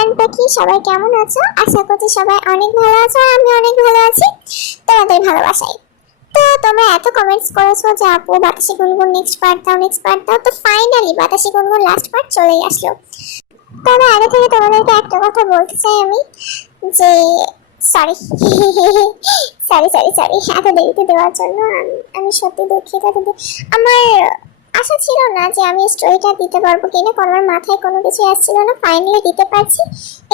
And picky সবাই কেমন আছো? আশা করছি সবাই অনেক ভালো আছো আমি অনেক ভালো আছি তোমাদের ভালোবাসায়। তো তোমরা এত কমেন্টস করেছ যে আপু বাতাসি গুনগুন নেক্সট পার্ট দাও নেক্সট পার্ট দাও, তো ফাইনালি বাতাসি গুনগুন লাস্ট পার্ট চলেই আসলো। তবে আগে থেকে তোমাদেরকে একটা কথা বলতে চাই আমি, যে সরি সরি সরি সরি এত দেরিতে দেওয়ার জন্য আমি সত্যি দুঃখিত। আমার আশা ছিল না যে আমি স্টোরিটা দিতে পারব কিনা, কারণ মাথায় কোনো কিছু আসছিল না। ফাইনালি দিতে পারছি।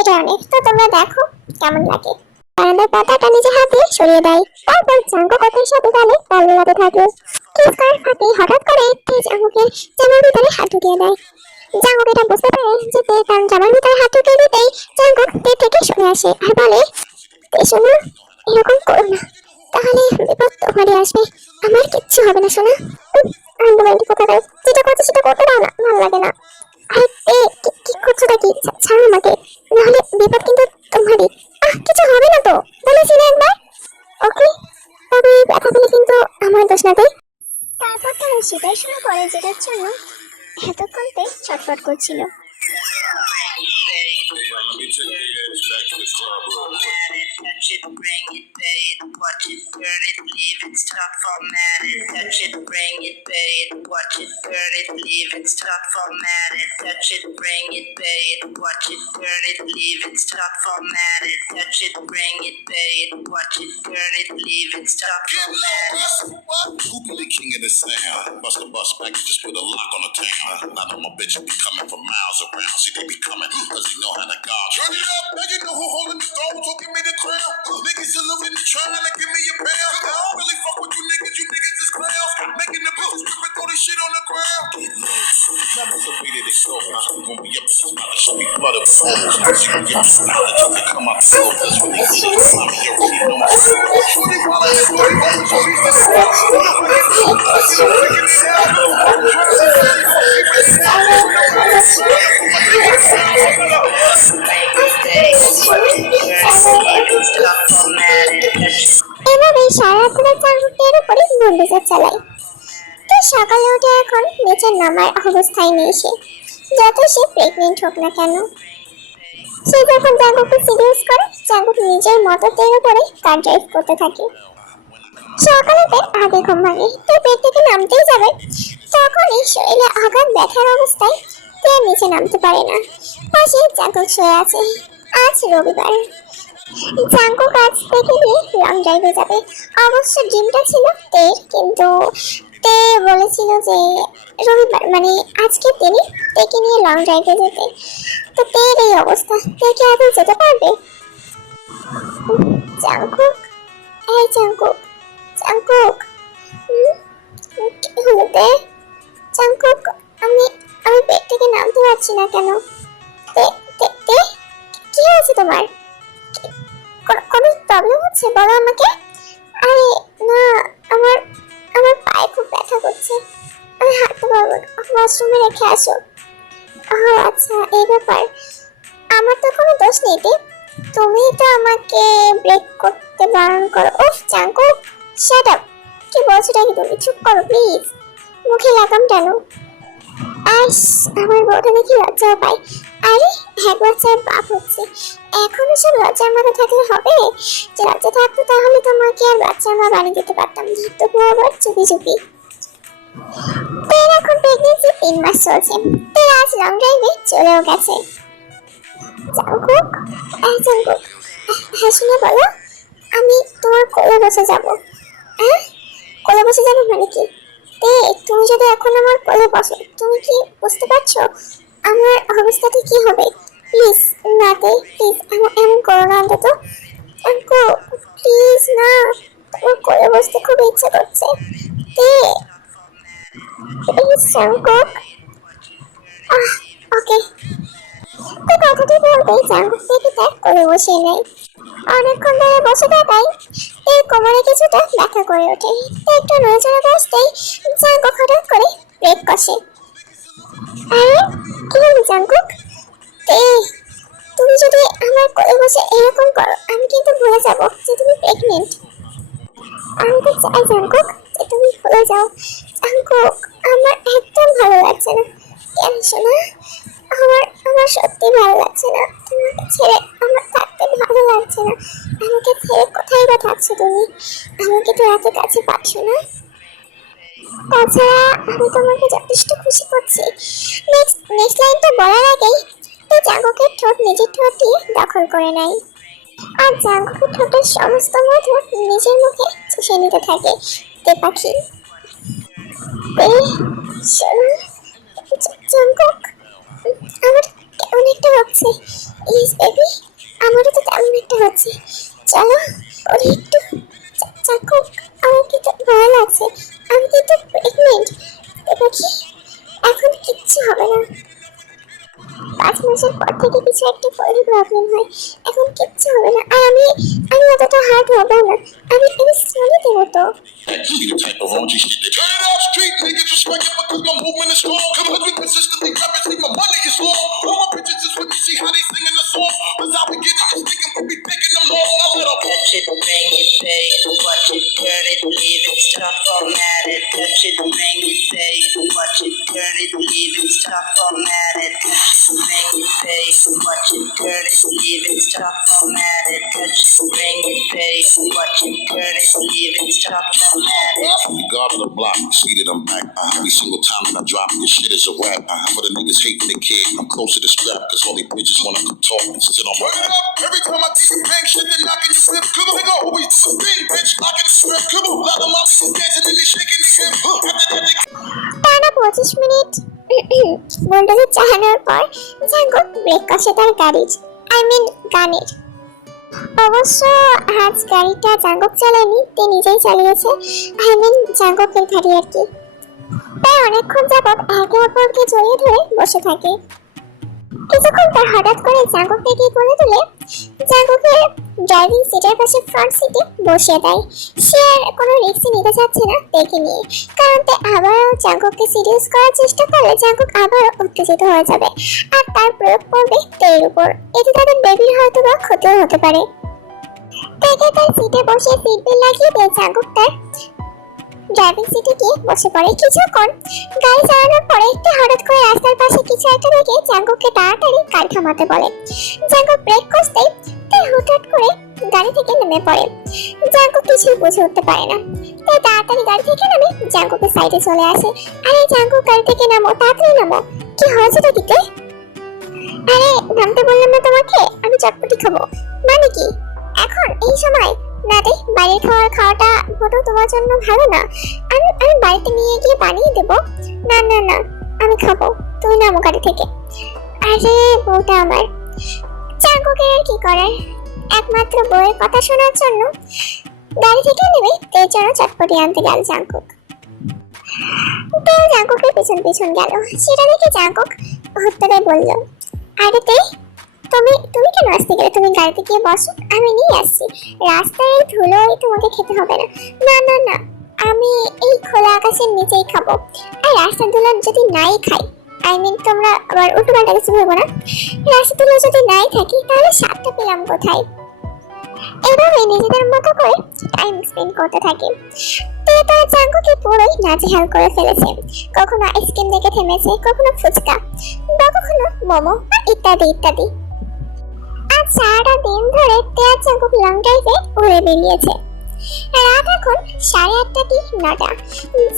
এটা অনেক তো তোমরা দেখো কেমন লাগে। বারান্দার পাতাটা নিজে হাতে সরিয়ে দেয় তারপর জাঙ্গো কথার সাথে গালে তাল মেলাতে থাকে। কিস করার ফাঁকে হঠাৎ করে তে জাঙ্গুকে জামার ভিতরে হাত ঢুকিয়ে দেয়। জাঙ্গুক এটা বুঝতে পারে যে তে তার জামার ভিতরে হাত ঢুকিয়ে দিতেই জাঙ্গুক তে থেকে সরে আসে আর বলে, তে শোনো এরকম করো না। তাহলে বিপদ তোমারই আসবে। আমার কিচ্ছু হবে না শোনা আন্দোলনটি কোথায় যেটা করছে সেটা করতে দাও না ভালো লাগে না আরে এ কি কি করছ নাকি ছা- ছাড়ো আমাকে it, watch it, turn it, leave it, stop, format it. Touch it, bring it, pay it, watch it, turn it, leave it, stop, format it. Touch it, bring it, pay it, watch it, turn it, leave it, stop, format it. Touch it, bring it, pay it, watch it, turn it, leave it, stop, format it. Who be the king of the sound? Bust the bus back, just put a lock on the town. Now that my bitch be coming from miles around. See, they be coming, cause they know how to gouge. Turn it up, nigga, know who holding the throne, so give me the crown. Niggas saluting, Trying to give me your pals. I don't really fuck with you niggas. You niggas is clowns. Making the bitches ripping through this shit on the ground. Never the way that it goes. When we up in the spot, show me blood of fools. Once you get the knowledge, you can come out slow. That's when you see the time. You already know my soul. What do you want to do? What do you want to do? What do you want to do? What do you want to do? উপরে চালায়। তো সকালে উঠে এখন নিচে নামার অবস্থায় নেই সে। যত সে প্রেগনেন্ট হোক না কেন। সে যখন জাঙ্গুকে সিরিয়াস করে জাঙ্গুক নিজের মতো তেড়ে করে কার ড্রাইভ করতে থাকে। সকালে তার আগে ঘুম ভাঙে। তো পেট থেকে নামতেই যাবে। তখনই শরীরে আঘাত ব্যথার অবস্থায় আর নিচে নামতে পারে না। পাশে জাঙ্গুক শুয়ে আছে। আজ রবিবার। জাঙ্কু কাজ দিয়ে লং যাবে। অবশ্য ছিল কিন্তু বলেছিল যে রবিবার মানে আজকে তিনি নিয়ে লং ড্রাইভে যেতে। তো এই অবস্থা কি আদৌ যেতে পারবে? জাঙ্কুক এই জাঙ্কুক জাঙ্কুক জাঙ্কুক আমি আমি পেট থেকে নামতে পারছি না কেন? তে তে, কি হয়েছে তোমার? কোনো প্রবলেম হচ্ছে বলো আমাকে? আরে, না, আমার আমার পায়ে খুব ব্যথা করছে। আমি হাঁটতে পারব না। ওয়াশরুমে রেখে আসো। আচ্ছা এই ব্যাপার। আমার তো কোনো দোষ নেই রে তুমি তো আমাকে ব্রেক করতে বারণ করো। উফ, চাঙ্কু শাট আপ কি বলছো নাকি তুমি? চুপ করো প্লিজ মুখে লাগাম টানো। আইস, আমার বউটা দেখি লজ্জা পায়? আরে এক বাচ্চার বাপ হচ্ছে। এখনও সব লজ্জার মধ্যে থাকলে হবে? যে লজ্জা থাকতো তাহলে তোমাকে আর বাচ্চা মা বানিয়ে দিতে পারতাম ধরতো আবার চুপি চুপি এখন প্রেগনেন্সি তিন মাস চলছে। তের আজ লং ড্রাইভে চলেও গেছে। জাঙ্কুক এই জাঙ্কুক হ্যাঁ শুনে বলো, আমি তোমার কোলে বসে যাব। হ্যাঁ কোলে বসে যাবে মানে কি? তুমি যদি এখন আমার কোলে বসো, তুমি কি বুঝতে পারছ? আমার অবস্থাটা কি হবে? প্লিজ না প্লিজ এমন এমন করো না অন্তত। আঙ্কু প্লিজ না। তোমার কোলে বসতে খুব ইচ্ছে করছে। তে প্লিজ জাঙ্কুক আহ, ওকে। তো কথাটি বলতেই জাঙ্কুক থেকে তার কোলে বসিয়ে নেয়। অনেকক্ষণ ধরে বসে থাকায় এর কোমরে কিছুটা ব্যথা করে ওঠে। একটু নড়াচড়া বসতেই জাঙ্কুক হঠাৎ করে ব্রেক কষে। আরে কি জাঙ্কুক তে তুমি যদি আমার কোলে বসে এরকম করো, আমি কিন্তু ভুলে যাব যে তুমি প্রেগনেন্ট আমি তো চাই জাঙ্কুক যে তুমি ভুলে যাও। জাঙ্কুক আমার একদম ভালো লাগছে না। কেন শোনা আমার আমার সত্যি ভালো লাগছে না। তোমাকে আমাকে ছেড়ে কোথায় বা থাকছো তুমি? আমাকে তো এত কাছে পাচ্ছ না। তাছাড়া আমি তোমাকে যথেষ্ট খুশি করছি। নেক্সট নেক্সট লাইনটা বলার আগেই তো জাঙ্গকের ঠোঁট, নিজের ঠোঁট দিয়ে দখল করে নেয়। আর জাঙ্গকের ঠোঁটের সমস্ত মধু নিজের মুখে চুষে নিতে থাকে। তে পাখি। এ শোনো জ- জাঙ্গক আমার কেমন একটা হচ্ছে। ইয়েস বেবি আমারও তো তেমন একটা হচ্ছে। চলো, ওরে একটু চা- আমার কিন্তু ভয় লাগছে। আমি কিন্তু প্রেগনেন্ট কি এখন কিচ্ছু হবে না পাঁচ মাসের পর থেকে কিছু একটা করে প্রবলেম হয় এখন কিচ্ছু হবে না আর আমি আমি অতটা হার্ড হব না আমি আমি সরি দেবো তো turn it off street niggas respect it because my movement is strong. Cause we consistently pay it, watch it, turn it, leave it, stop, format it. Touch it, bring it, pay it, watch it, turn it, leave it, stop, format it. From the guard of the block, see that I'm back. Uh, every single time that I drop, this shit is a rap. Uh, for the niggas hating the kid, I'm closer to strap. Cause all these bitches wanna come talk and sit on my Turn it up every time I see you bang shit, they knocking you flip. Come on, nigga, always do a thing, bitch. Locking the strip. Come on, lot of my dancing and they shaking the hip. Uh, after that, they টানা পঁচিশ minute bulldozer চালানোর পর জাঙ্গক break কষে তার গাড়ির I mean গানের। অবশ্য আজ গাড়িটা জাঙ্গক চালায়নি, তে নিজেই চালিয়েছে। আই মিন জাঙ্গকের গাড়ি আর কি। তাই অনেকক্ষণ যাবৎ একে অপরকে জড়িয়ে ধরে বসে থাকে। কিছুক্ষণ পর হঠাৎ করে জাঙ্গককে কি করে তুলে জাঙ্গকের ড্রাইভিং সিটের পাশে ফ্রন্ট সিটে বসিয়ে দেয়। সে আর কোনো রিস্ক নিতে চাচ্ছে না দেখে নিয়ে। কারণ তে আবারও জাঙ্গককে সিরিয়াস করার চেষ্টা করলে জাঙ্গক আবারও উত্তেজিত হয়ে যাবে আর তার প্রয়োগ করবে তের উপর। এতে তাদের বেবির হয়তো বা ক্ষতিও হতে পারে। তাকে তার সিটে বসে সিট লাগিয়ে দিয়ে জাঙ্গক তার ড্রাইভিং সিটে গিয়ে বসে পড়ে। কিছুক্ষণ গাড়ি চালানোর পরে একটু হঠাৎ করে রাস্তার পাশে কিছু একটা দেখে জাঙ্গককে তাড়াতাড়ি গাড়ি থামাতে বলে। জাঙ্গক ব্রেক কষতেই তাই হুটহাট করে গাড়ি থেকে নেমে পড়ে। জাঙ্গক কিছুই বুঝে উঠতে পারে না। তাই তাড়াতাড়ি গাড়ি থেকে নেমে জাঙ্গকের সাইডে চলে আসে। আরে জাঙ্গক গাড়ি থেকে নামো, তাড়াতাড়ি নামো। কি হয়েছেটা দিতে আরে, নামতে বললাম না তোমাকে? আমি চটপটি খাব। মানে কি? এখন এই সময় না রে, বাইরের খাওয়ার খাওয়াটা মোটেও তোমার জন্য ভালো না। আমি আমি বাড়িতে নিয়ে গিয়ে বানিয়ে দেবো। না না না, আমি খাব। তুমি নামো গাড়ি থেকে। আরে, বউটা আমার। আর কি করার? একমাত্র বউয়ের কথা শোনার জন্য। গাড়ি থেকে নেমে তের জন্য চটপটি আনতে গেল চাঙ্কুক তো জাঙ্কুকের পিছন পিছন গেল। সেটা দেখে জাঙ্কুক উত্তরে বলল, আরে তে তুমি তুমি কেন আসতে গেলে? তুমি গাড়িতে গিয়ে বসো, আমি নিয়ে আসছি। রাস্তায় ধুলোই তোমাকে খেতে হবে না। না না না, আমি এই খোলা আকাশের নিচেই খাব। আর রাস্তার ধুলো যদি নাই খাই আই মিন তোমরা আবার উল্টো পাল্টা কিছু ভেবো না? রাস্তার ধুলো যদি নাই থাকি, তাহলে স্বাদটা পেলাম কোথায়? এভাবে নিজেদের মতো করে টাইম স্পেন্ড করতে থাকি। তার চাঙ্কুকে পুরোই নাজেহাল করে ফেলেছে। কখনো আইসক্রিম দেখে থেমেছে, কখনো ফুচকা, বা কখনো মোমো, বা ইত্যাদি ইত্যাদি। সারাটা দিন ধরে তেয়ার চাঙ্কুক লং ড্রাইভে উড়ে বেরিয়েছে। রাত এখন সাড়ে আটটা কি নটা।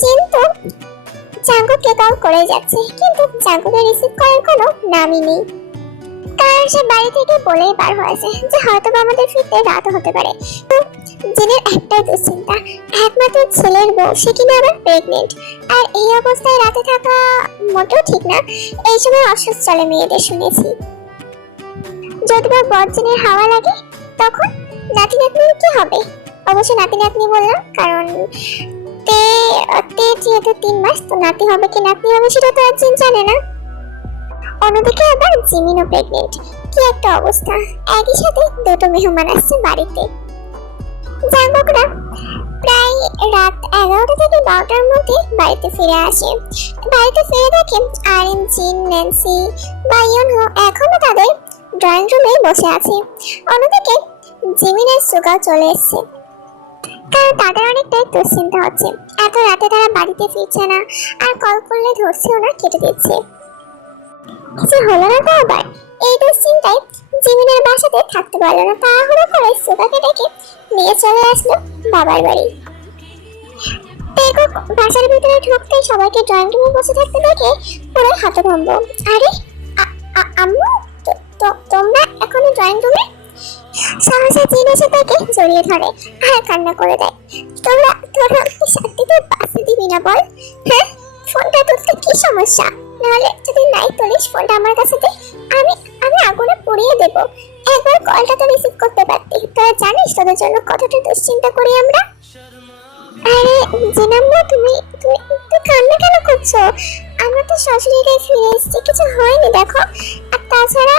কিন্তু চাঙ্কুককে কল করে যাচ্ছে, কিন্তু চাঙ্কুকে রিসিভ করার কোনো নামই নেই। কারণ সে বাড়ি থেকে বলেই বার হয়েছে যে হয়তো আমাদের ফিরতে রাত হতে পারে। তো জেনের একটাই দুশ্চিন্তা, একমাত্র ছেলের বউ, সে কিনা আবার প্রেগনেন্ট আর এই অবস্থায় রাতে থাকা মোটেও ঠিক না, এই সময় অসুস্থ চলে মেয়েদের শুনেছি। যদি বা বর্জনের হাওয়া লাগে, তখন নাতি নাতনির কি হবে? অবশ্য নাতি নাতনি বললাম কারণ তে তে যেহেতু তিন মাস, তো নাতি হবে কি নাতনি হবে সেটা তো আর জিন না। অন্যদিকে আবার জিমিনও প্রেগনেন্ট কি একটা অবস্থা। একই সাথে দুটো মেহমান আসছে বাড়িতে। জাগবকরা প্রায় রাত এগারোটা থেকে বারোটার মধ্যে বাড়িতে ফিরে আসে। বাড়িতে ফিরে দেখে এম জিন, ন্যান্সি বা ইয়নহো এখনও তাদের ড্রয়িং রুমে বসে আছে। অন্যদিকে জিমিনের সুগাও চলে এসেছে। কারণ তাদের অনেকটাই দুশ্চিন্তা হচ্ছে। এত রাতে তারা বাড়িতে ফিরছে না, আর কল করলে ধরছেও না, কেটে দিচ্ছে। কিছু হলো না তো আবার? এই দুশ্চিন্তায় জিমিনের বাসাতে থাকতে পারল না। তাড়াহুড়ো করে সুগাকে ডেকে নিয়ে চলে আসলো বাবার বাড়ি। বাসার ভিতরে ঢুকতেই সবাইকে ড্রয়িং রুমে বসে থাকতে দেখে পুরো হতভম্ব। আরে আম্মু? তো- তোমরা এখনও ড্রয়িং রুমে সহসা জিন এসে তাকে জড়িয়ে ধরে আর কান্না করে দেয়। তোমরা আমাকে শান্তিতে বাঁচতে দিবি না বল? হ্যাঁ? ফোনটা তুলতে কি সমস্যা? নাহলে যদি নাই তুলিস, ফোনটা আমার কাছে দে। আমি আমি আগুনে পুড়িয়ে দেব। একবার কলটা তো রিসিভ করতে পারতি। তোরা জানিস তোদের জন্য কতটা দুশ্চিন্তা করি আমরা? আরে, জিনাম্মা, তুমি তুমি কান্না কেন করছ? আমরা তো শ্বশুরিরে ফিরে এসেছি, কিছু হয়নি, দেখো। তাছাড়া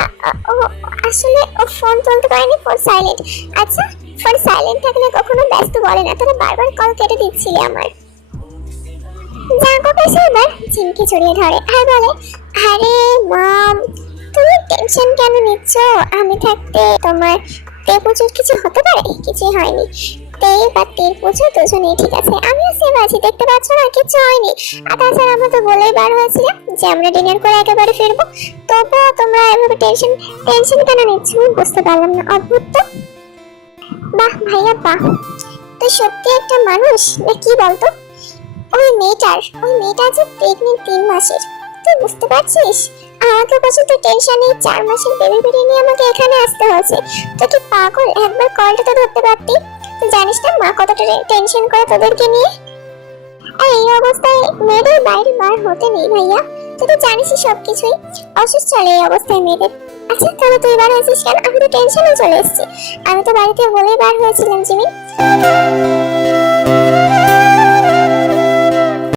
আসলে ফোন তুলতে পারেনি ফোন সাইলেন্ট আচ্ছা ফোন সাইলেন্ট থাকলে কখনো ব্যস্ত বলে না তোরা বারবার কল কেটে দিচ্ছিলি আমার। জাগো এসে এবার জিনকে জড়িয়ে ধরে, আর বলে, আরে, মম, তুমি টেনশন কেন নিচ্ছ? আমি থাকতে তোমার তে পুজোর কিছু হতে পারে? কিছুই হয়নি। তে বা তীর পুজো দুজনেই ঠিক আছে। আমিও সেম আছি, দেখতে পাচ্ছ না কিছু হয়নি। আর তাছাড়া আমরা তো বলেই বার হয়েছিলাম যে আমরা ডিনার করে একেবারে ফিরবো। তবুও তোমরা এভাবে টেনশন টেনশন কেন নিচ্ছ? আমি বুঝতে পারলাম না, অদ্ভুত তো। বাহ, ভাইয়া, বাহ। তুই সত্যি একটা মানুষ, না কি বলতো? ওই মেয়েটার, ওই মেয়েটা যে প্রেগনেন্ট তিন মাসের, তুই বুঝতে পারছিস? আমাকে পর্যন্ত টেনশন এই চার মাসের বেবি বেবি নিয়ে আমাকে এখানে আসতে হয়েছে। তুই কি পাগল? একবার কলটা তো ধরতে পারতি। তুই জানিস না মা কতটা টেনশন করে তোদেরকে নিয়ে? আর, এই অবস্থায় মেয়েদের বাইরে বার হতে নেই ভাইয়া। তুই তো জানিসই সব কিছুই অসুস্থ চলে এই অবস্থায় মেয়েদের। আচ্ছা তাহলে তুই বার হয়েছিস কেন? আমি তো টেনশনে চলে এসেছি। আমি তো বাড়িতে বলেই বার হয়েছিলাম, জিমি।